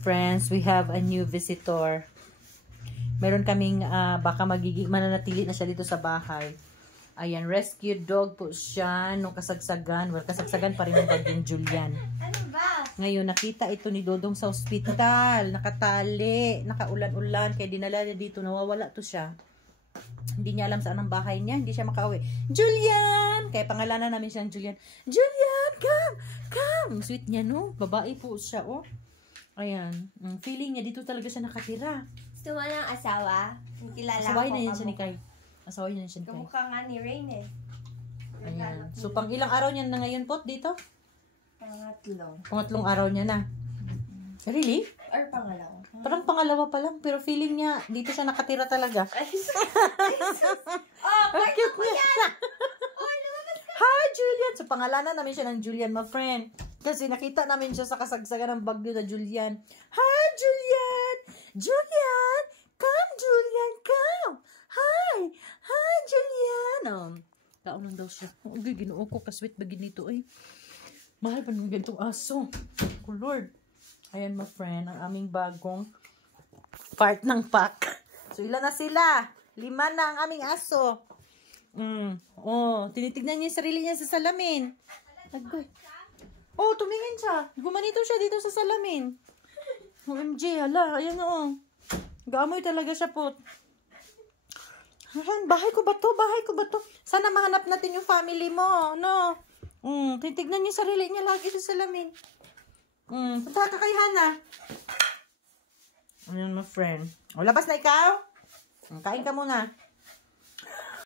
Friends, we have a new visitor. Meron kaming baka mananatili na siya dito sa bahay. Ayan, rescue dog po siya nung kasagsagan. Well, kasagsagan pa rin ng bagyong Julian. Ano ba? Ngayon, nakita ito ni Dodong sa ospital. Nakatali, nakaulan-ulan. Kaya dinala niya dito, nawawala to siya. Hindi niya alam saan ang bahay niya. Hindi siya makauwi. Julian! Kaya pangalanan namin siyang Julian. Julian, come! Come! Sweet niya, no? Babae po siya, oh. Ayan. Feeling niya, dito talaga siya nakatira. Gusto mo ng asawa? Kilala Asaway ko na yan siya ni Kai. Asaway na yan siya ni Kai. Kamukha nga ni Rain eh. Ayan. So, pang ilang araw niya na ngayon po dito? Pangatlo. Pangatlong araw niya na. Really? Or pangalawa. Parang pangalawa pa lang. Pero feeling niya, dito siya nakatira talaga. Oh, Ang cute niya. Oh, lumabas ka! Hi, Julian! So, pangalanan namin siya ng Julian, my friend. Kasi nakita namin siya sa kasagsagan ng bagyo na Julian. Hi, Julian! Julian! Come, Julian! Come! Hi! Hi, Julian! Kaon lang daw siya. Okay, ginoo ko. Kasweet ba ginito eh. Mahal pa ng ganitong aso. Oh, Lord. Ayan, my friend. Ang aming bagong part ng pack. So, ilan na sila? 5 na ang aming aso. Oh, tinitignan niya yung sarili niya sa salamin. Agoy. Oh, tumingin siya. Gumanito siya dito sa salamin. OMG, hala. Ayan o. Gaamoy talaga siya po. Bahay ko ba to? Bahay ko ba to? Sana mahanap natin yung family mo. No? Tinitignan niya yung sarili niya lagi sa salamin. Punta ka kay Hana. Ayan, my friend. O, labas na ikaw. Kain ka muna.